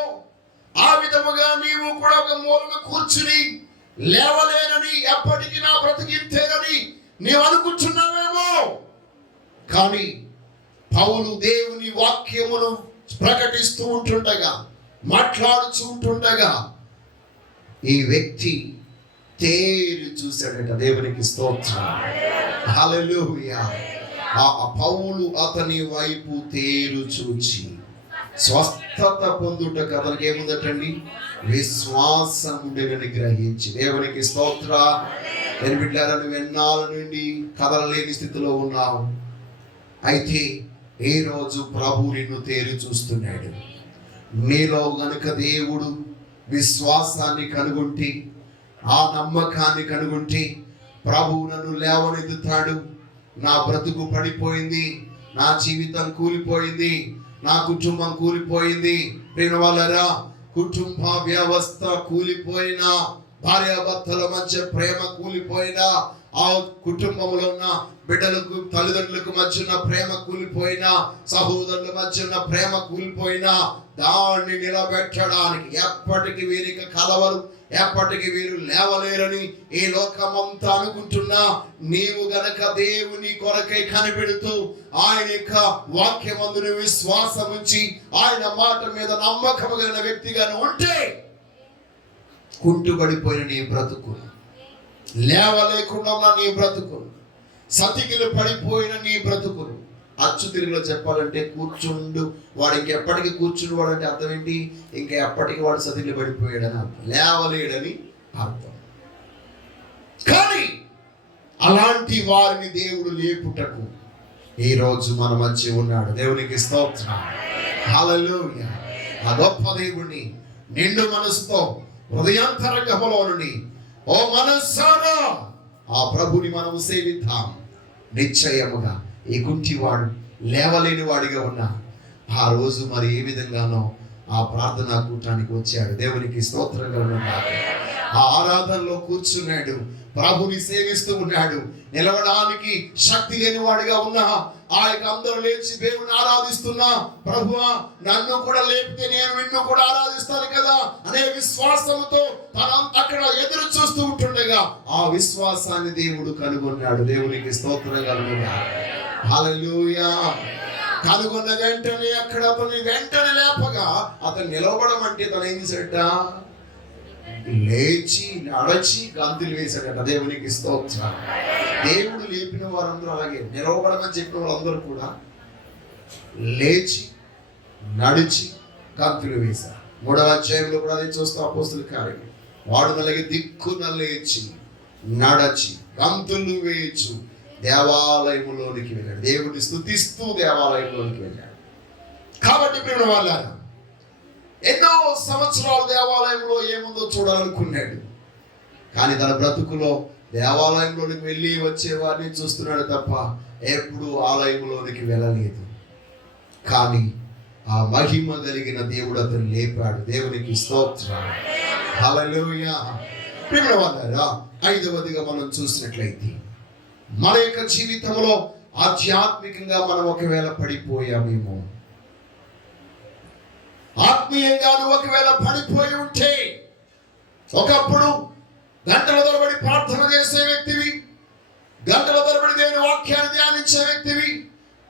ఆ విధముగా నీవు కూడా ఒక మూలన కూర్చుని లేవలేనని, ఎప్పటికీ నా బ్రతికింతేనని నీవు అనుకుంటున్నావేమో. కానీ పౌలు దేవుని వాక్యమును ప్రకటిస్తూ ఉంటుండగా, మాట్లాడుతూ ఉంటుండగా ఈ వ్యక్తి తేరి చూశాడట. దేవునికి స్తోత్రం. హల్లెలూయా. ఆ పౌలు అతని వైపు తేరు చూచి స్వస్థత పొందుటకు అతనికి ఏముందటండి? విశ్వాసం ఉండేనని గ్రహించి. దేవునికి స్తోత్ర. నేను బిడ్డారా, నువ్వు ఎన్నాళ్ళ నుండి కదలలేని స్థితిలో ఉన్నావు. అయితే ఈ రోజు ప్రభు నిన్ను తేరి చూస్తున్నాడు. నీలో గనుక దేవుడు విశ్వాసాన్ని కనుగొంటే, ఆ నమ్మకాన్ని కనుగొంటే, ప్రభు నన్ను లేవనెత్తుతాడు. నా బ్రతుకు పడిపోయింది, నా జీవితం కూలిపోయింది, నా కుటుంబం కూలిపోయింది. ప్రియ వాళ్ళరా, కుటుంబ వ్యవస్థ కూలిపోయినా, భార్యాభర్తల మధ్య ప్రేమ కూలిపోయినా, ఆ కుటుంబంలో ఉన్న బిడ్డలకు తల్లిదండ్రులకు మధ్య ఉన్న ప్రేమ కూలిపోయినా, సహోదరుల మధ్య ఉన్న ప్రేమ కూలిపోయినా, దాన్ని నిలబెట్టడానికి ఎప్పటికీ వీరికి కలవరు, ఎప్పటికీ వీరు లేవలేరని ఈ లోకమంతా అనుకుంటున్నా, నీవు గనక దేవుని కొరకై కనిపెడుతూ ఆయన యొక్క వాక్యమందును విశ్వాసం ఉంచి ఆయన మాట మీద నమ్మకం కలిగిన వ్యక్తిగా ఉంటే, కుంటుబడిపోయిన నీ బ్రతుకు, లేవలేకుండా ఉన్న నీ బ్రతుకులు, సతికిలు పడిపోయిన నీ బ్రతుకులు, అచ్చు తిరుగులో చెప్పాలంటే కూర్చుండు వాడు ఇంకెప్పటికీ కూర్చుండు వాడు అంటే అర్థం ఏంటి? ఇంకా ఎప్పటికీ వాడు సతికిలు పడిపోయాడని అర్థం, లేవలేడని అర్థం. కానీ అలాంటి వారిని దేవుడు లేపుటకు ఈ రోజు మన మధ్య ఉన్నాడు. దేవునికి స్తోత్రం, హల్లెలూయా. ఆ గొప్ప దేవుడిని నిండు మనసుతో హృదయాంతరంగంలో నుండి, ఓ మనస్సారా ఆ ప్రభుని మనం సేవిద్దాం. నిశ్చయముగా ఈ కుంటివాడు లేవలేని వాడిగా ఉన్న ఆ రోజు మరి ఏ విధంగానో ఆ ప్రార్థనా కూటానికి వచ్చాడు. దేవునికి స్తోత్రంగా ఉన్నాడు. ఆ ఆరాధనలో కూర్చున్నాడు, ప్రభుని సేవిస్తూ ఉన్నాడు. నిలవడానికి శక్తి లేని వాడిగా ఉన్నా ఆ యొక్క అందరూ లేచి దేవుని ఆరాధిస్తున్నా, ప్రభువా నన్ను కూడా లేపితే నేను నిన్ను కూడా ఆరాధిస్తాను కదా అనే విశ్వాసంతో తన అక్కడ ఎదురు చూస్తూ ఉంటుండగా ఆ విశ్వాసాన్ని దేవుడు కనుగొన్నాడు. దేవునికి స్తోత్రంగా ఉన్నాడు. హల్లెలూయా. కనుగొన్న వెంటనే అక్కడ అతన్ని వెంటనే లేపగా అతను నిలవడం తను ఏం చేశాడట? లేచి నడచి గంతులు వేశాడట. దేవునికి స్తోత్రం. దేవుడు లేపిన వారందరూ అలాగే నిలవబడమని చెప్పిన వాళ్ళందరూ కూడా లేచి నడిచి గంతులు వేశారు. 3వ అధ్యాయంలో కూడా అదే చూస్తూ అపోస్తలుల కార్యం. వాడు అలాగే దిక్కున లేచి నడచి గంతులు వేయచ్చు దేవాలయంలోనికి వెళ్ళాడు. దేవుడిని స్తుతిస్తూ దేవాలయంలోనికి వెళ్ళాడు. కాబట్టి ప్రియుల వాళ్ళారా, ఎన్నో సంవత్సరాలు దేవాలయంలో ఏముందో చూడాలనుకున్నాడు. కానీ తన బ్రతుకులో దేవాలయంలోనికి వెళ్ళి వచ్చేవారిని చూస్తున్నాడు తప్ప ఎప్పుడు ఆలయంలోనికి వెళ్ళలేదు. కానీ ఆ మహిమ కలిగిన దేవుడు అతను లేపాడు. దేవునికి స్తోత్రం, హల్లెలూయా. ప్రియుల వాళ్ళారా, 5వదిగా మనం చూసినట్లయితే మన యొక్క జీవితంలో ఆధ్యాత్మికంగా మనం ఒకవేళ పడిపోయామేమో, ఆత్మీయంగా ఒకవేళ పడిపోయి ఉంటే, ఒకప్పుడు గంటల తరబడి ప్రార్థన చేసే వ్యక్తివి, గంటల తరబడి దేవుని వాక్యాన్ని ధ్యానించే వ్యక్తివి,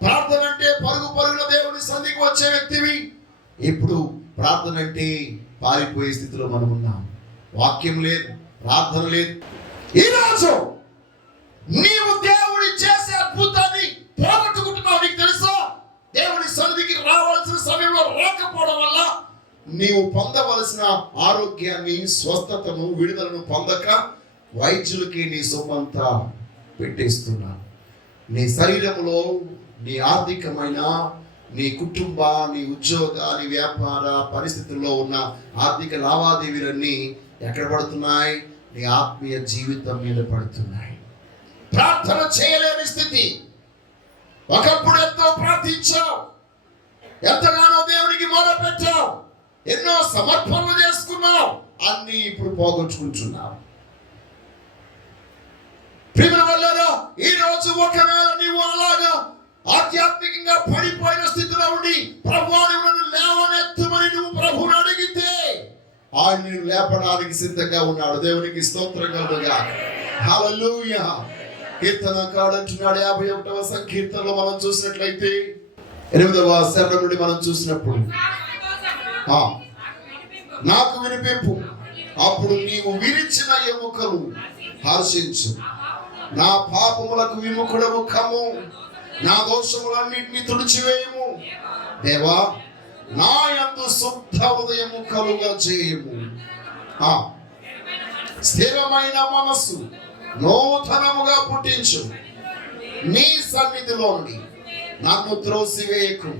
ప్రార్థన అంటే పరుగున దేవుని సన్నిధికి వచ్చే వ్యక్తివి, ఇప్పుడు ప్రార్థన అంటే పారిపోయే స్థితిలో మనం ఉన్నాం. వాక్యం లేదు, ప్రార్థన లేదు. ఈరోజు నీవు దేవుడి చేసే అద్భుతాన్ని పోగొట్టుకుంటున్నావు. నీకు తెలుసా? దేవుడి సన్నిధికి రావాల్సిన సమయంలో రాకపోవడం వల్ల నీవు పొందవలసిన ఆరోగ్యాన్ని, స్వస్థతను, విడుదలను పొందక వైద్యులకి నీ సొమ్మంతా పెట్టేస్తున్నా. నీ శరీరంలో నీ ఆర్థికమైన, నీ కుటుంబ, నీ ఉద్యోగ, నీ వ్యాపార పరిస్థితుల్లో ఉన్న ఆర్థిక లావాదేవీలన్నీ ఎక్కడ పడుతున్నాయి? నీ ఆత్మీయ జీవితం మీద పడుతున్నాయి. ప్రార్థన చేయలేని స్థితి. ఒకప్పుడు ఎంతో ప్రార్థించావు, ఎంతగానో దేవునికి మొదలుపెట్టావు, ఎన్నో సమర్పణలు చేసుకున్నావు, అన్ని ఇప్పుడు పోగొట్టుకుంటున్నావు. ప్రియమైన వాళ్ళారా, ఈ రోజు ఒకవేళ నీవు అలాగా ఆధ్యాత్మికంగా పడిపోయిన స్థితిలో ఉండి ప్రభువాని నన్ను లేవనెత్తమని నువ్వు ప్రభువుని అడిగితే ఆయన నిన్ను లేపడానికి సిద్ధంగా ఉన్నాడు. దేవునికి స్తోత్రం కలుగుగా. హల్లెలూయా. కీర్తనకారుడు అంటున్నాడు 51వ సంకీర్తనలో మనం చూసినట్లయితే 8వ శరణం నుండి మనం చూసినప్పుడు, నాకు వినిపింపు, అప్పుడు నీవు విరిచిన ఎముకలు హర్షించు, నా పాపములకు విముఖుడము కమ్ము, నా దోషములన్నింటినీ తుడిచివేయము. దేవా, నా యందు శుద్ధ హృదయము కలుగ చేయము, స్థిరమైన మనస్సు నూతనముగా పుట్టించు. నీ సన్నిధిలోని నన్ను త్రోసివేయకు,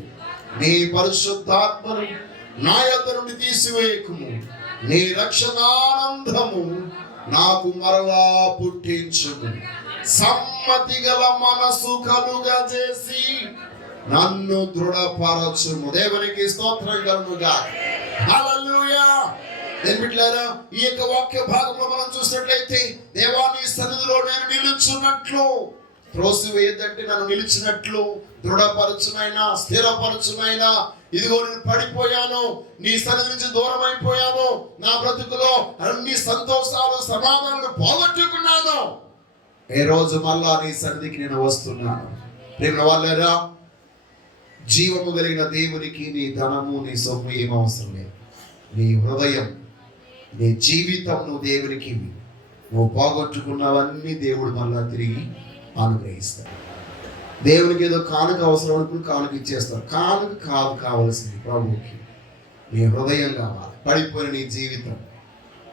నీ పరిశుద్ధాత్మను నా యొద్ద నుండి తీసివేయకుము. నీ రక్షణానందము నాకు మరలా పుట్టించుము. సమ్మతి గల మనసు కలుగజేసి నన్ను దృఢపరచుము. దేవునికి స్తోత్రం కలుగుగా. హల్లెలూయా. బిడ్డలారా, ఈ యొక్క వాక్య భాగంలో మనం చూసినట్లయితే దేవాని సన్నిధిలో నేను నిలుచున్నట్లు, త్రోసివేయదంటే నన్ను నిలిచినట్లు, దృఢపరచునైనా స్థిరపరచునైనా, ఇదిగో నేను పడిపోయాను, నీ సన్నిధి నుంచి దూరం అయిపోయాను, నా బ్రతుకులో అన్ని సంతోషాలు సమాధానాలు పోగొట్టుకున్నాను, ఏ రోజు మళ్ళా నీ సన్నిధికి నేను వస్తున్నాను. ప్రేమ వాళ్ళరా, జీవము కలిగిన దేవునికి నీ ధనము నీ సొమ్ము ఏం అవసరం లేదు. నీ హృదయం, నీ జీవితం నువ్వు దేవునికి, నువ్వు పోగొట్టుకున్నవన్నీ దేవుడు మళ్ళా తిరిగి అనుగ్రహిస్తాడు. దేవునికి ఏదో కానుక అవసరం అనుకుని కానుక ఇచ్చేస్తాడు. కానుక కాదు కావలసింది ప్రభువుకి నీ హృదయం కావాలి. పడిపోయిన నీ జీవితం,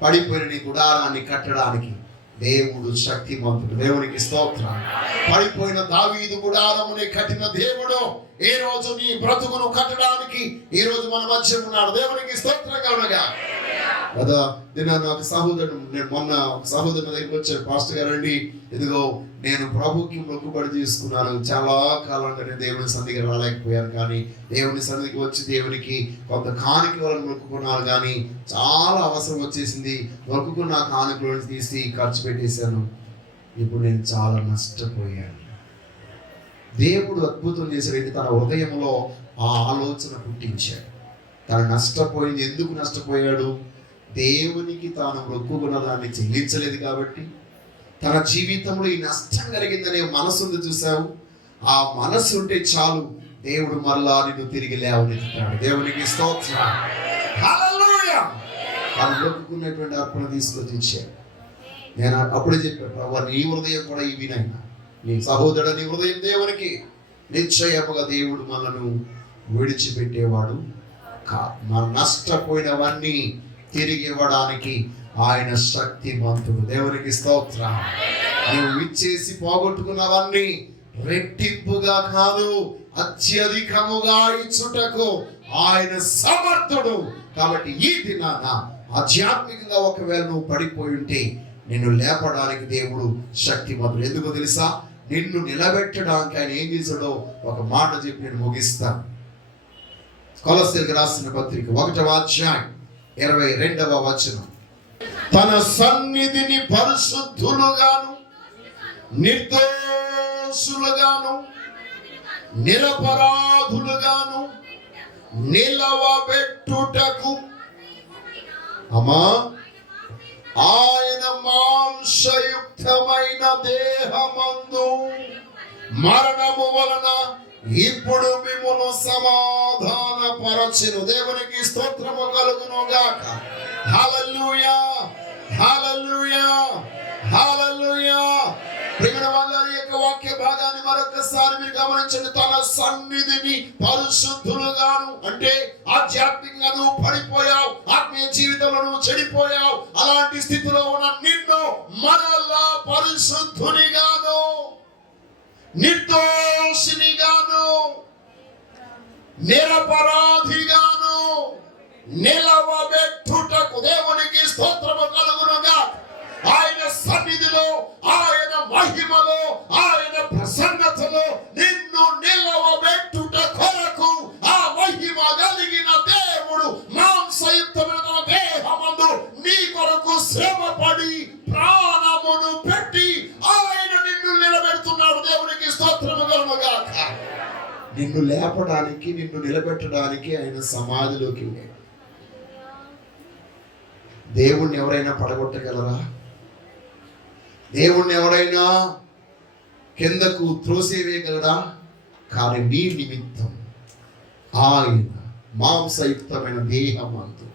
పడిపోయిన నీ గుడారాన్ని కట్టడానికి దేవుడు శక్తిమంతుడు. దేవునికి స్తోత్రం. పడిపోయిన దావీదు గుడారముని కట్టిన దేవుడు ఏ రోజు నీ బ్రతుకును కట్టడానికి ఈ రోజు మన మధ్య ఉన్నాడు. దేవునికి స్తోత్రం కలుగుగా. కదా నేను ఒక సహోదరుడు, నేను మొన్న ఒక సహోదరుని దగ్గరికి వచ్చాను. పాస్టర్ గారు అండి, ఇదిగో నేను ప్రభుకి మొక్కుబడి తీసుకున్నాను, చాలా కాలంగా నేను దేవుని సన్నిధికి రాలేకపోయాను, కానీ దేవుని సన్నిధికి వచ్చి దేవునికి కొంత కానుకలను మొక్కుకున్నాను, కానీ చాలా అవసరం వచ్చేసింది. మొక్కుకున్న కానుకలను తీసి ఖర్చు పెట్టేశాను. ఇప్పుడు నేను చాలా నష్టపోయాను. దేవుడు అద్భుతం చేశాడు. తన హృదయంలో ఆ ఆలోచన పుట్టించాడు. తను నష్టపోయింది. ఎందుకు నష్టపోయాడు? దేవునికి తాను మొక్కుకున్న దాన్ని చెల్లించలేదు కాబట్టి. తన జీవితంలో ఈ నష్టం కలిగిందనే మనసు ఉంది, చూసావు? ఆ మనసు ఉంటే చాలు, దేవుడు మళ్ళా నిన్ను తిరిగి లేవనెత్తుతాడు. దేవునికి స్తోత్రం. హల్లెలూయా. తాను మొక్కుకున్నటువంటి అర్పణ తీసుకొచ్చి ఇచ్చాడు. నేను అప్పుడే చెప్పాను, ప్రభు నీ హృదయం కూడా ఈ వినైనా, నీ సహోదరుడు నీ హృదయం దేవునికి, నిశ్చయముగా దేవుడు మనను విడిచిపెట్టేవాడు కాదు. మన నష్టపోయినవన్నీ తిరిగి ఇవ్వడానికి ఆయన శక్తిమంతుడు. దేవునికి స్తోత్రం. నువ్వు ఇచ్చేసి పోగొట్టుకున్నవన్నీ రెట్టింపుగా కాదు, అత్యధికముగా ఇచ్చుటకు ఆయన సమర్థుడు. కాబట్టి ఈ దినాన ఆధ్యాత్మికంగా ఒకవేళ నువ్వు పడిపోయి ఉంటే నిన్ను లేపడానికి దేవుడు శక్తిమంతుడు. ఎందుకో తెలుసా? నిన్ను నిలబెట్టడానికి ఆయన ఏం చేశాడో ఒక మాట చెప్పి నేను ముగిస్తాను. కొలస్సీలకు రాసిన పత్రిక 1వ అధ్యాయం 22వ వచనం. తన సన్నిధిని పరిశుద్ధులుగాను నిర్దోషులుగాను నిరపరాధులుగాను నిలవబెట్టుటకు అమ్మా ఆయన మాంసయుక్తమైన దేహమందు మరణము వలన ఇప్పుడు మిమ్మును సమాధాన పరచెను. దేవునికి స్తోత్రము కలుగును గాక. హల్లెలూయా, హల్లెలూయా, హల్లెలూయా. ప్రియమైన వాళ్ళ యొక్క వాక్య భాగాన్ని మరొకసారి మీరు గమనించండి. తన సన్నిధిని పరిశుద్ధులుగాను, అంటే ఆధ్యాత్మికంగా నువ్వు పడిపోయావు, ఆత్మీయ జీవితంలో నువ్వు చెడిపోయావు, అలాంటి స్థితిలో ఉన్న నిన్ను మరలా పరిశుద్ధునిగాను నిర్దోషినిగాను నిరపరాధిగాను నిలవబెట్టుటకు దేవునికి స్తోత్రము కలుగునుగా. ఆయన సన్నిధిలో, ఆయన మహిమలో, ఆయన ప్రసన్నతలో నిన్ను నిలవబెట్టుట కొరకు ఆ మహిమ కలిగిన దేవుడు మాంసయుక్తమైన దేహమందు నీ కొరకు శ్రమపడి ప్రాణమును పెట్టి ఆయన నిన్ను నిలబెడుతున్నాడు. దేవునికి స్తోత్రము కలుగుగాక. నిన్ను లేపడానికి, నిన్ను నిలబెట్టడానికి ఆయన సమాధిలోకి వెళ్ళాడు. దేవుణ్ణి ఎవరైనా పడగొట్టగలరా? దేవుణ్ణి ఎవరైనా కిందకు త్రోసేవేయగలరా? కానీ నీ నిమిత్తం ఆయన మాంసయుక్తమైన దేహమందు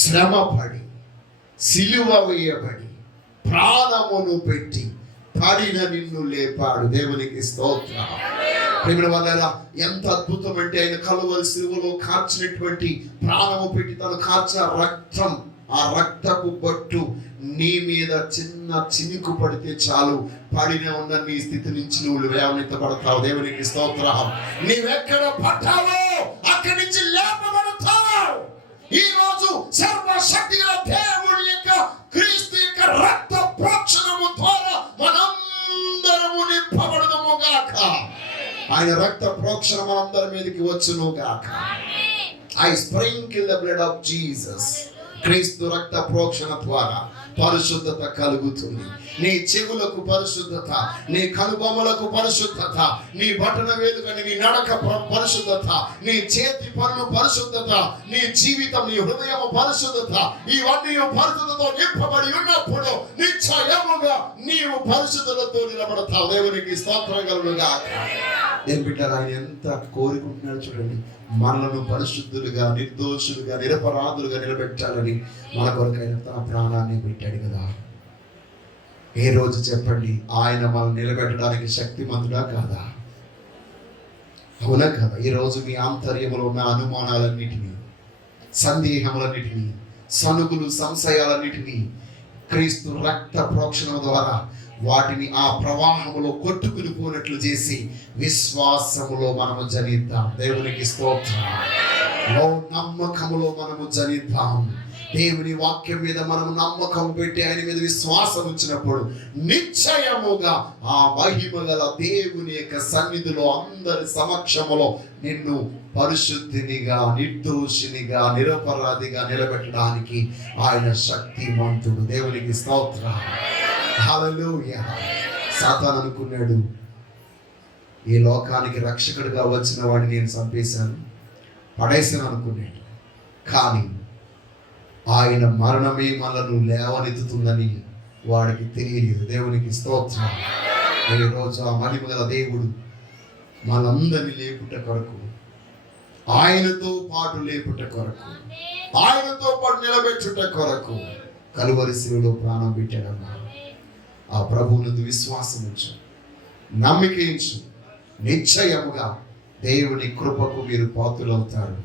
శ్రమపడి సిలువ వేయబడి ప్రాణమును పెట్టి పడిన నిన్ను లేపాడు. దేవునికి స్తోత్రం. ప్రియమైన వాళ్ళారా, ఎంత అద్భుతం అంటే ఆయన కలువరి సిలువలో కార్చినటువంటి ప్రాణము పెట్టి తను కార్చిన రక్తం, ఆ రక్తపు బొట్టు నీ మీద చిన్న చినుకు పడితే చాలు, పడిన ఉన్న నీ స్థితి నుంచి నువ్వు లేవనెత్తబడతావు. దేవునికి స్తోత్రం. నీవెక్కడ పడ్డావో అక్కడి నుంచి లేపబడతావు. ఈ రోజు సర్వశక్తి గల దేవుడి యొక్క క్రీస్తు యొక్క రక్త ప్రోక్షణము ద్వారా మనందరము నింపబడదుము గాక. ఆయన రక్త ప్రోక్షణ మనందరి మీదకి వచ్చును గాక. I sprinkle the blood of Jesus. క్రీస్తు రక్త ప్రోక్షణ ద్వారా పరిశుద్ధత కలుగుతుంది. నీ చెవులకు పరిశుద్ధత, నీ కనుబొమ్మలకు పరిశుద్ధత, నీ బటన వేలుకని నీ నడక పరిశుద్ధత, నీ చేతి పనులు పరిశుద్ధత, నీ జీవితం, నీ హృదయం పరిశుద్ధత, ఇవన్నీ పరిశుద్ధతో నింపబడి ఉన్నప్పుడు నిశ్చయముగా నీవు పరిశుద్ధతతో నిలబడతావు. దేవునికి స్తోత్రం కలుగుగా. నేను బిడ్డలు, ఆయన ఎంత కోరుకుంటున్నాడు చూడండి, మనలను పరిశుద్ధులుగా, నిర్దోషులుగా, నిరపరాధులుగా నిలబెట్టాలని మన కొరకైన తన ప్రాణాన్ని పెట్టాడు కదా. ఏ రోజు చెప్పండి, ఆయన మనల్ని నిలబెట్టడానికి శక్తిమంతుడా కాదా? అవునా కదా? ఈ రోజు మీ ఆంతర్యంలో ఉన్న అనుమానాలన్నిటినీ, సందేహములన్నిటినీ, సనుగులు, సంశయాలన్నిటినీ క్రీస్తు రక్త ప్రోక్షణ ద్వారా వాటిని ఆ ప్రవాహములో కొట్టుకుని పోనట్లు చేసి విశ్వాసములో మనము జనిద్దాం. దేవునికి స్తోత్రం. నమ్మకములో మనము జనిద్దాం. దేవుని వాక్యం మీద మనం నమ్మకం పెట్టి ఆయన మీద విశ్వాసం ఉంచినప్పుడు నిశ్చయముగా ఆ మహిమ గల దేవుని యొక్క సన్నిధిలో అందరి సమక్షములో నిన్ను పరిశుద్ధినిగా, నిర్దోషినిగా, నిరపరాధిగా నిలబెట్టడానికి ఆయన శక్తిమంతుడు. దేవునికి స్తోత్రం. హల్లెలూయా. సాతాను అనుకున్నాడు, ఈ లోకానికి రక్షకుడిగా వచ్చిన వాడిని నేను చంపేశాను, పడేశాను అనుకున్నాడు. కానీ ఆయన మరణమే మనను లేవనెత్తుతుందని వాడికి తెలియలేదు. దేవునికి స్తోత్రం. ఈ రోజు ఆ మహిమ గల దేవుడు మనందరినీ లేపుట కొరకు, ఆయనతో పాటు లేపుట కొరకు, ఆయనతో పాటు నిలబెట్టుట కొరకు కలువరి శిలువలో ప్రాణం పెట్టాడన్నా. ఆ ప్రభువునందు విశ్వాసం ఉంచు, నమ్మికించు, నిశ్చయముగా దేవుని కృపకు మీరు పాత్రులవుతారు.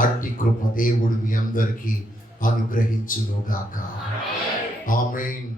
అట్టి కృప దేవుడు మీ అందరికీ అనుగ్రహించును గాక. ఆమేన్.